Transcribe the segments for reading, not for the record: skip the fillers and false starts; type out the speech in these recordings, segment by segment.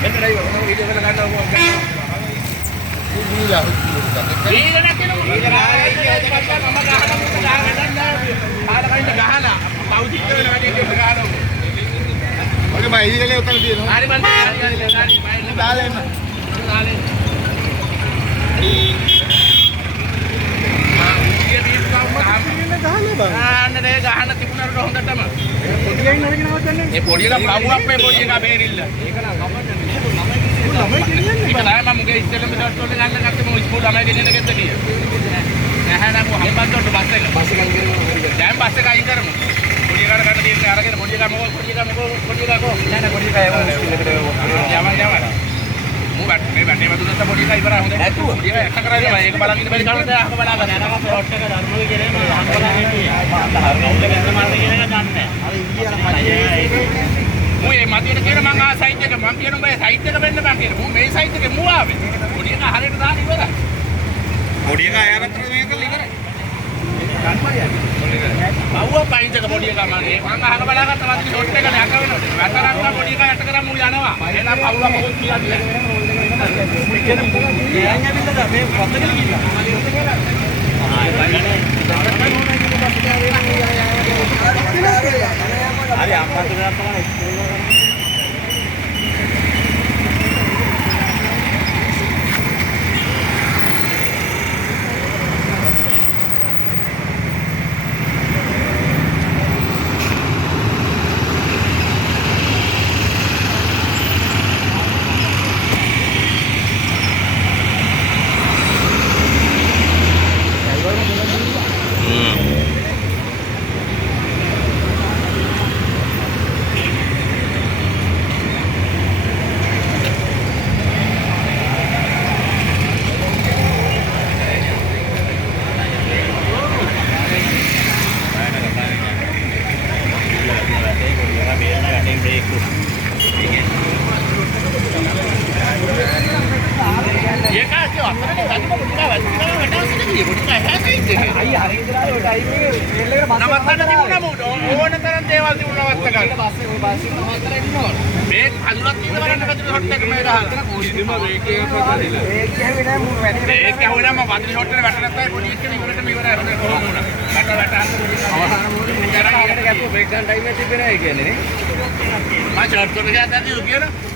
මෙන්න ඩ්‍රයිවර් මම වීඩියෝ කරලා ගන්නවා ගහන්න තිබුණාට හොඳටම පොඩියෙන් අරගෙන આવන්නේ ඒ පොඩි එක පවුවක් මේ පොඩි එක බේරිල්ල ඒක නම් ළමයි කියන්නේ නෑ මම මුගේ ඉස්සෙල්ලම ෂොට් වල ගන්න ගත්තේ මම ඉස්කෝල ළමයි ගෙනියන ගෙද්ද කිය නැහැ නෑ මම හම්බන්තොට බස් එක දැන් බස් එක අයින් කරමු පොඩි එකට ගන්න දෙන්නේ අරගෙන පොඩි එක මොකෝ නෑ නෑ පොඩි එක යවන්න මු බැටේ වදුනත් පොඩි එක ඉවරයි හොඳ නැතුව පොඩි එක එක කරගෙන ඒක බලන් ඉන්න බැරි කවුරුද අහක බලාගෙන යනවා ෂොට් එක ධර්මයේ කියන්නේ මම අහක බලාගෙන ඉන්නේ කවුරුද ගන්න මාර්ගය කියන එක දන්නේ නෑ අර ඉන්දියානු මු මේ මතියට කියන මං ආ සයිට් එක මං කියන උඹේ සයිට් එක වෙන්න බෑ කියන මු මේ සයිට් එකේ මු ආවේ පොඩි එක හරියට දාලා ඉවරයි පොඩි එක ආයකට මේක කරලා ඉවරයි බවුව පයින්ට් එක පොඩි එක මම අහක බලාගත්ත මතිය ෂොට් එක නැක වෙනවද වැටරන්න පොඩි එක යට කරන් මු යනවා එහෙනම් බවුව මොකද කියන්නේ මේ පොත්තකල ගිහිල්ලා හරි අම්මා තුනක් තමයි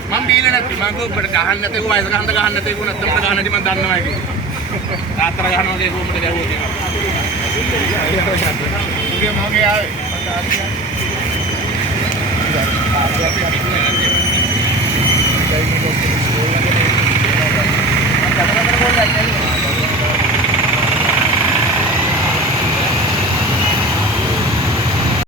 මම බීලා නැති මම ඔබට ගහන්න නැතේ කොහොමද ගහන්න නැතේ කොහොමද නැත්තම් ගහන්න නැති මම දන්නවා ඒක තාත්තර ගහනවා ඒ කොහොමද ගැහුවද ඒක මගේ ආවේ